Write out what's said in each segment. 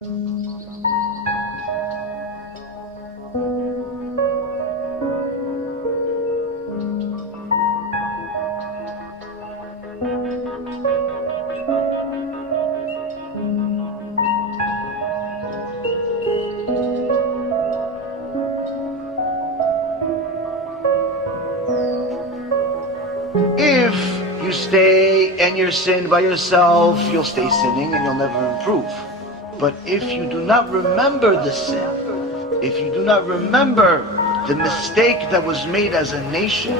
If you stay and you're sin by yourself, you'll stay sinning and you'll never improve. But if you do not remember the sin, if you do not remember the mistake that was made as a nation,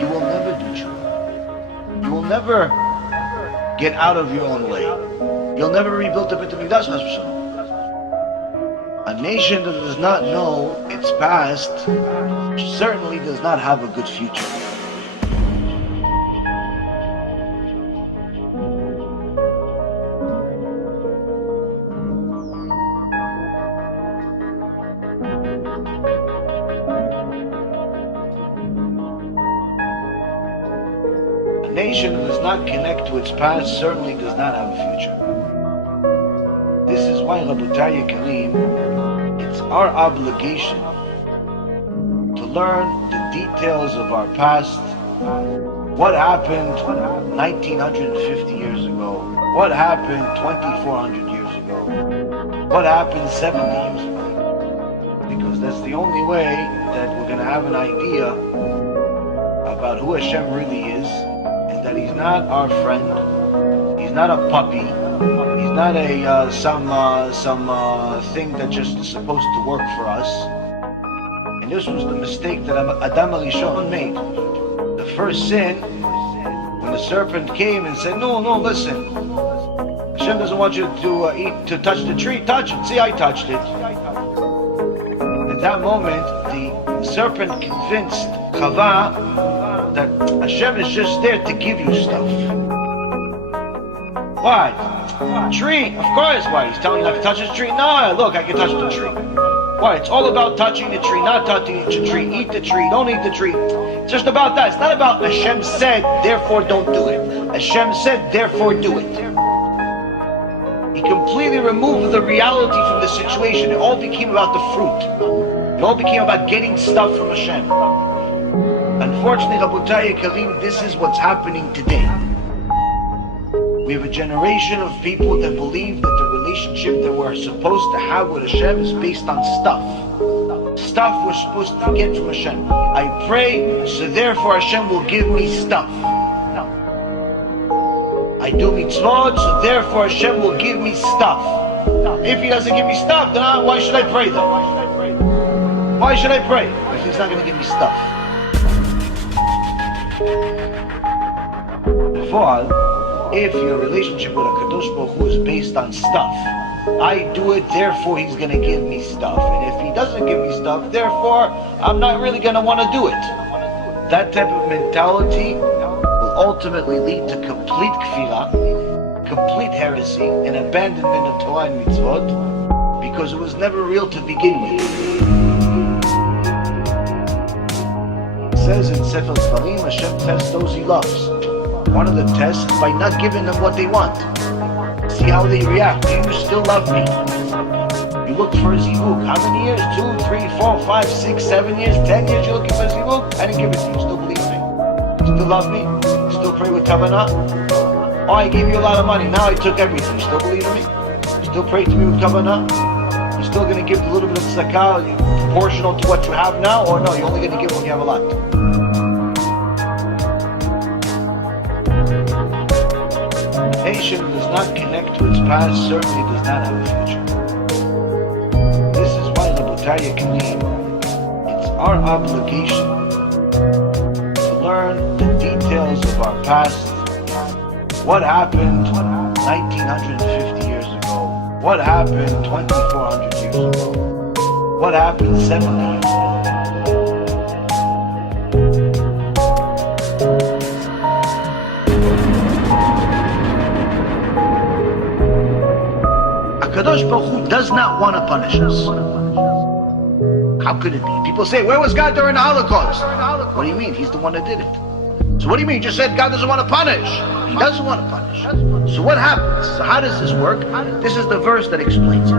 you will never do tshuva. You will never get out of your own way. You'll never rebuild the Beit HaMikdash, Chas v'Shalom. A nation that does not know its past certainly does not have a good future. A nation that does not connect to its past certainly does not have a future. This is why, Rabotai Yekarim, it's our obligation to learn the details of our past. What happened 1950 years ago? What happened 2400 years ago? What happened 70 years ago? Because that's the only way that we're going to have an idea about who Hashem really is, and that He's not our friend, He's not a puppy, He's not a some thing that just is supposed to work for us. And this was the mistake that Adam HaRishon made. The first sin, when the serpent came and said, no, listen, Hashem doesn't want you to touch the tree. Touch it. See, I touched it. At that moment, the serpent convinced Chava that Hashem is just there to give you stuff. Why? Tree, of course. Why? He's telling you not to touch the tree? No, look, I can touch the tree. Why? It's all about touching the tree, not touching the tree. Eat the tree, don't eat the tree. It's just about that. It's not about Hashem said, therefore don't do it. Hashem said, therefore do it. He completely removed the reality from the situation. It all became about the fruit. It all became about getting stuff from Hashem. Unfortunately, Rabotai Yekarim, this is what's happening today. We have a generation of people that believe that the relationship that we're supposed to have with Hashem is based on stuff. Stuff we're supposed to get from Hashem. I pray, so therefore Hashem will give me stuff. I do mitzvot, so therefore Hashem will give me stuff. If He doesn't give me stuff, then why should I pray then? Why should I pray if He's not going to give me stuff? Therefore, if your relationship with HaKadosh Baruch Hu is based on stuff, I do it, therefore He's going to give me stuff. And if He doesn't give me stuff, therefore I'm not really going to want to do it. That type of mentality will ultimately lead to complete kfirah, complete heresy, and abandonment of Torah and mitzvot, because it was never real to begin with. It says in Sefer Dvarim, Hashem tests those He loves. One of the tests is by not giving them what they want. See how they react. Do you still love me? You look for a zivug. How many years? 2, 3, 4, 5, 6, 7 years, 10 years you're looking for a zivug? I didn't give it to you. You still believe me? You still love me? You still pray with kavanah? Oh, I gave you a lot of money. Now I took everything. You still believe in me? You still pray to me with kavanah? You're still going to give a little bit of tzedakah proportional to what you have now? Or no, you're only going to give when you have a lot? A nation that does not connect to its past certainly does not have a future. This is why Rabotai Yekarim, it's our obligation to learn the details of our past. What happened 1950 years ago? What happened 2400 years ago? What happened 70 years ago? HaKadosh Baruch Hu does not want to punish us. How could it be? People say, where was God during the Holocaust? What do you mean? He's the one that did it. So what do you mean? You just said God doesn't want to punish. He doesn't want to punish. So what happens? So how does this work? This is the verse that explains it.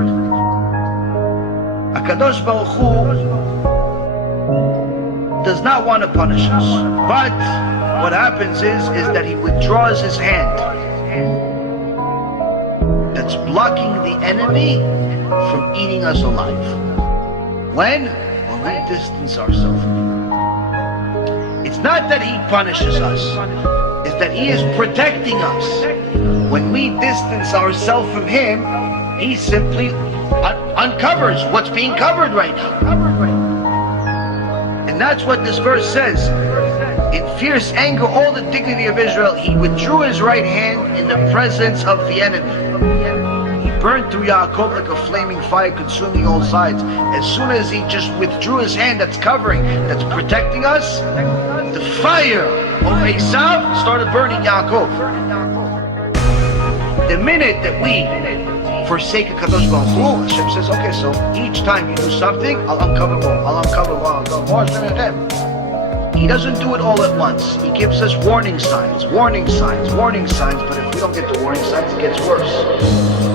HaKadosh Baruch Hu does not want to punish us. But what happens is that he withdraws his hand. That's blocking the enemy from eating us alive. When we distance ourselves from him. It's not that he punishes us. It's that he is protecting us. When we distance ourselves from him, he simply uncovers what's being covered right now. And that's what this verse says. In fierce anger, all the dignity of Israel, he withdrew his right hand in the presence of the enemy. He burned through Yaakov like a flaming fire, consuming all sides. As soon as he just withdrew his hand that's covering, that's protecting us, the fire of Esav started burning Yaakov. The minute that we forsake HaKadosh Baruch Hu, Hashem says, okay, so each time you do something, I'll uncover more, I'll uncover more, I'll uncover more. He doesn't do it all at once. He gives us warning signs, warning signs, warning signs, but if we don't get the warning signs, it gets worse.